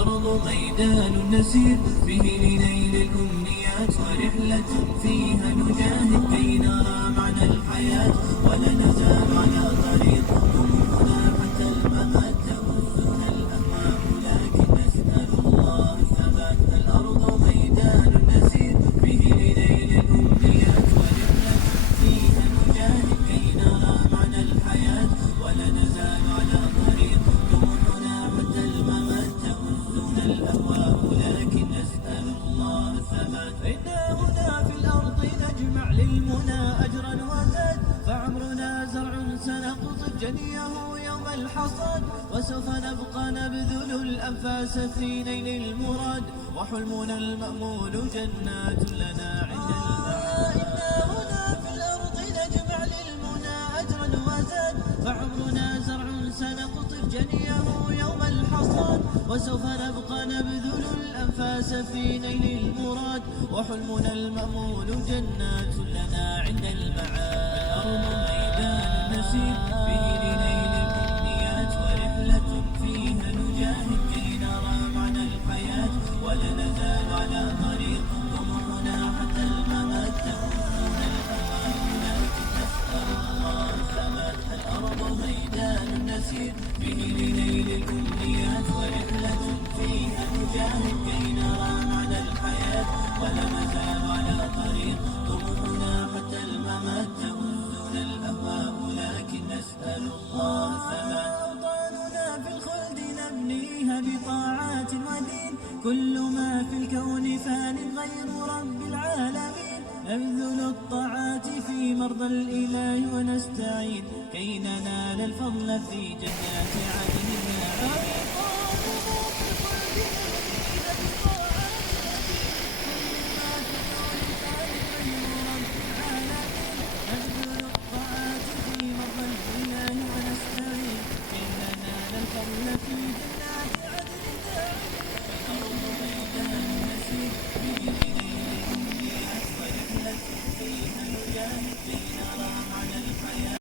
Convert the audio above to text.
الأرض ميدان نسير به لنيل الأمنيات، ورحلة فيها نجاهد كي نرى معنى الحياة، ولا نزال على طريق طموحنا حتى الممات. تؤذنا الأهواء لكن نسأل الله الثبات. الأرض ميدان نسير به لنيل الأمنيات، ورحلة فيها نجاهد كي نرى معنى الحياة، ولا نزال على طريق طموحنا حتى الممات. تؤذنا الأهواء لكن نسأل الله الثبات. إنا هنا في الأرض نجمع للمنى أجرا وزاد، فعمرنا زرع سنقطف جنيه يوم الحصاد، وسوف نبقى نبذل الأنفاس في نيل المراد، وحلمنا المأمول جنات لنا عند المعاد. إنا هنا في الأرض نجمع للمنى أجرا وزاد، فعمرنا زرع سنقطف جنيه يوم الحصاد، وسوف نبقى نبذل الأنفاس في نيل المراد، وحلمنا المأمول جنات لنا عند المعاد. الأرض ميدان نسير به لنيل الأمنيات، ورحلة فيها نجاهد كي نرى معنى الحياة، ولا نزال على طريق طموحنا حتى الممات. تؤذنا الأهواء لكن نسأل الله الثبات. الأرض ميدان نسير به لنيل الأمنيات، ورحلة فيها نجاهد كي نرى معنى الحياة، ولا نزال على طريق طموحنا حتى الممات. تؤذنا الأهواء لكن نسأل الله الثبات. أوطاننا في الخلد نبنيها بطاعات ودين، كل ما في الكون فان غير رب العالمين، نبذل الطاعات في مرضى الإله ونستعين كي ننال الفضل في جنات عدن النعيم.